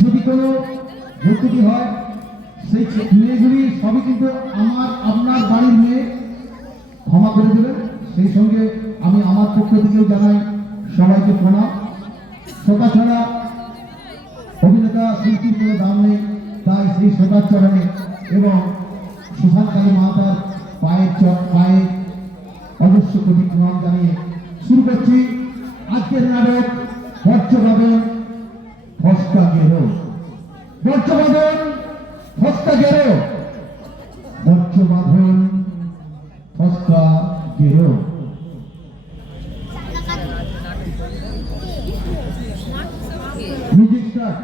যদি কোনো ভর্তুকি হয় সেই মেয়েগুলি সবই কিন্তু আপনার বাড়ির মেয়ে, ক্ষমা করে দেবেন। সেই সঙ্গে আমি আমার পক্ষ থেকেও জানাই সবাইকে প্রণাম। শ্রোতা ছাড়া অভিনেতা শিল্পীর কোনো দাম নেই, তাই সেই শ্রোতার চরণে এবং সুশান্তকালী মাতার পায়ে অবশ্য কোটি প্রণাম জানিয়ে শুরু করছি আজকের নাটক বর্জ্যবাদন ফস্তা গেরো। বর্জ্যবাদন ফস্তা গেরো, বর্জ্যবাদন ফস্তা গেরো। Music start.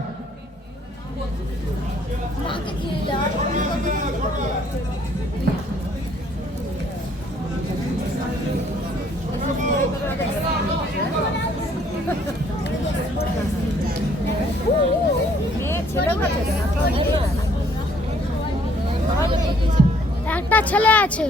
একটা ছেলে আছে।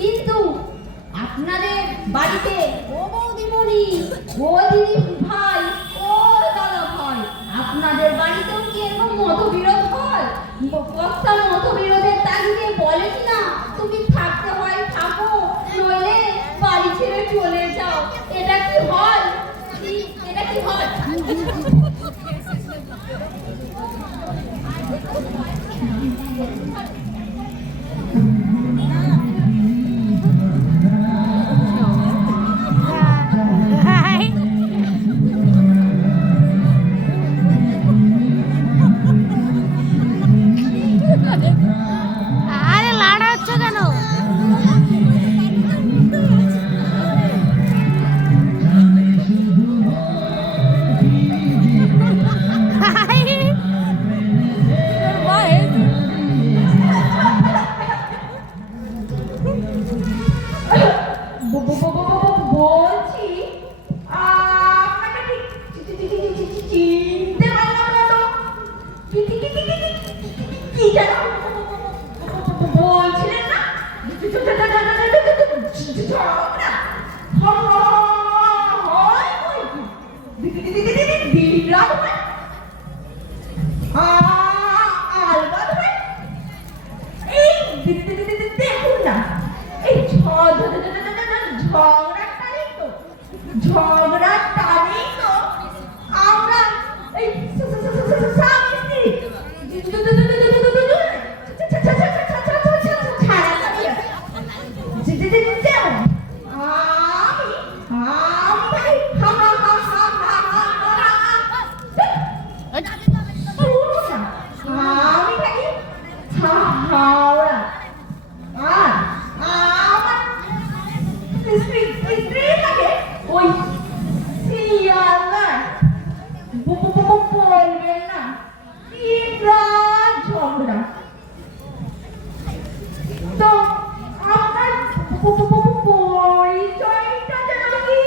কিন্তু আপনাদের বাড়িতে ও বৌদিমণি, ও দিদি ভাই, ও দাদা ভাই, আপনাদের বাড়িতেও কি এরকম মতবিরোধ হয়? কর্তা মতবিরোধের তাগিদে বলে কিনা তুমি থাকতে হয় থাকো, নইলে বাড়ি ছেড়ে চলে যাও। এটা কি হয়? এটা কি হয়? আরে লাড়া হচ্ছে কেন? বলছি আপনাকে চিনতে পারলাম না তো। কি যেন বলছিলেন না? ঝগড়া হয় বিরাট হয়, আলবাত হয়। এই দেখুন না, এই ঝগড়ার টানেই তো আমরা এই স্বামী স্ত্রী পরিচয়টা যেন কি?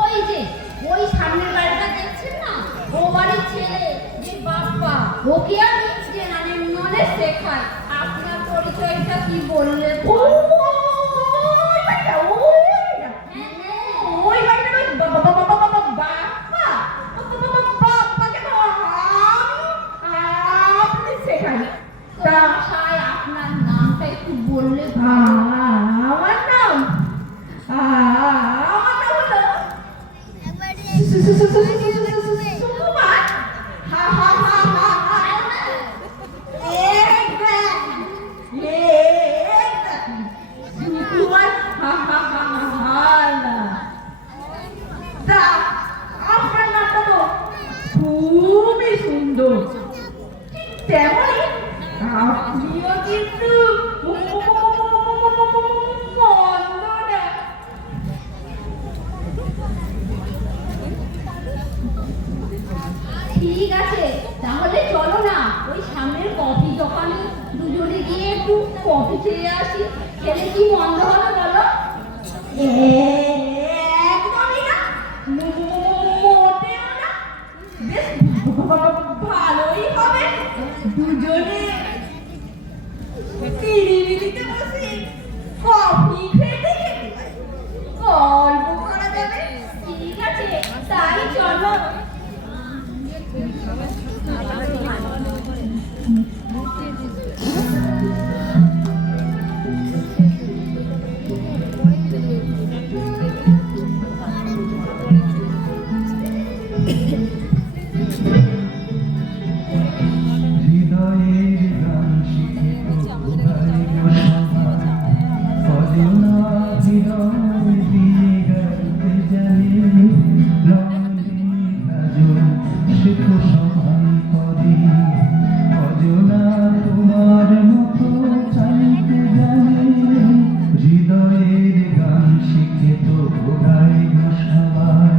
ওই যে ওই সামনের বাড়িটা দেখছেন না, ও বাড়ির ছেলে যে বাপ্পা, ওকে আমি জেনারেল নলেজ শেখাই। আপনার পরিচয়টা কি বললে? ওই বাড়িটা ওই বাপ্পা বাপ্পাকে তো আপনি শেখাই। তা আপনার নামটা একটু বললে? আমার নাম হলো সুকুমার। তা আপনার নামটা তো খুবই সুন্দর, ঠিক তেমনই আপনিও কিন্তু মন্দ না। ঠিক আছে, তাহলে চলো না ওই সামনের কফি দোকানে দুজনে গিয়ে একটু কফি খেয়ে আসি। খেলে কি মন্দ হবে বলো? একদমই না, মোটেও না, বেশ ভালোই হবে। দুজনে নিরিবিলিতে বসে কফি খেতে খেতে গল্প করা যাবে। ঠিক আছে, তাই চলো। হৃদয়ের গান শিখে কোথায় গো সবাই, অজনা হৃদয় দিয়ে গাইতে জানে, রঙিন কাজল শেখো সবাই পদে, অজনা তোমার মতো চাইতে জানে, হৃদয়ের গান শিখে তো গাই গো সবাই।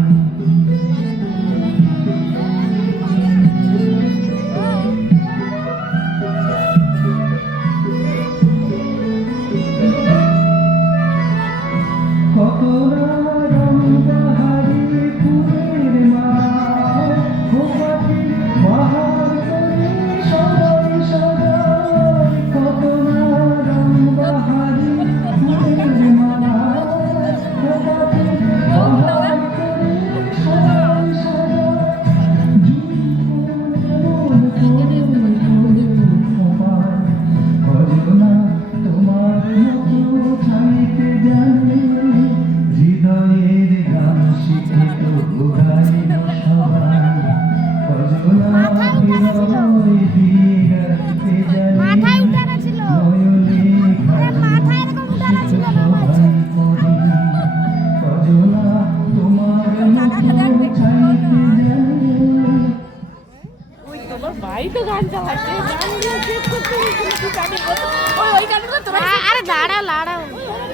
কত রঙ বাহারি ফুলের মালা, গোপালের বাহার করে সবাই সবাই, কত রঙ বাহারি ফুলের মালা, গোপালের বাহার করে সবাই সবাই, অজনা তোমার মতো চাইতে জানে, হৃদয়ের গান শিখে তো গাই গো সবাই, অজনা হৃদয় দিয়ে গাইতে জানে, মাথায় উঠানো ছিল। নয়নে মাথায় এরকম উঠানো ছিল না মাছ। সবাই পড়ে, অজনা তোমার মতো চাইতে জানে। ওই তোমার ভাই তো গান চালাচ্ছে, গানগুলো সেভ করতে গেছিল কি জানি। ওই গানগুলো তোরা আরে দাঁড়াও দাঁড়াও।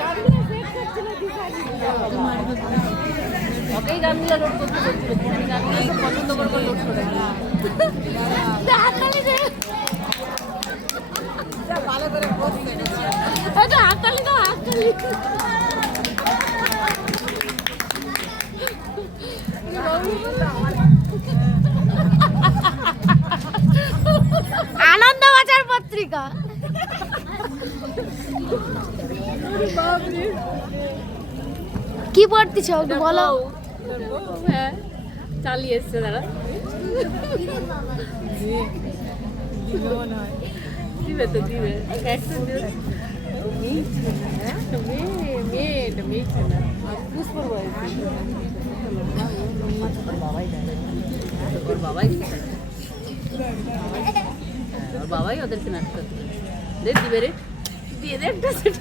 গানগুলো সেভ করছিল কি জানি। ওকেই গানগুলো লোড করতে বলছিল, তুমি গানগুলো সব পছন্দ করবে লোড করে হাততালি দে। ভালো করে বসছে। এটা হাততালি দাও, হাততালি। আনন্দবাজার পত্রিকা। কি পড়তেছ একটু বলো। হ্যাঁ চালিয়ে এসছে দাঁড়া, দিবে মনে হয়, দিবে তো দিবে। একটা মেয়ে মেয়ে না পুষ্পর বয়স, ওর বাবাই ওর বাবাই ওদেরকে নাটক দেখ দিবে রে, দিয়ে দে একটা সেট।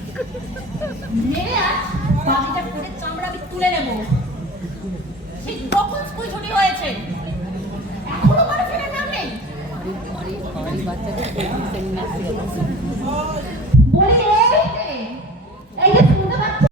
বাকিটা করে চামড়া আমি তুলে নেব। সেই কখন স্কুল ছুটি হয়েছে, এখনো বাড়ি ফেরার নাম নেই। বাচ্চাকে সেমিনার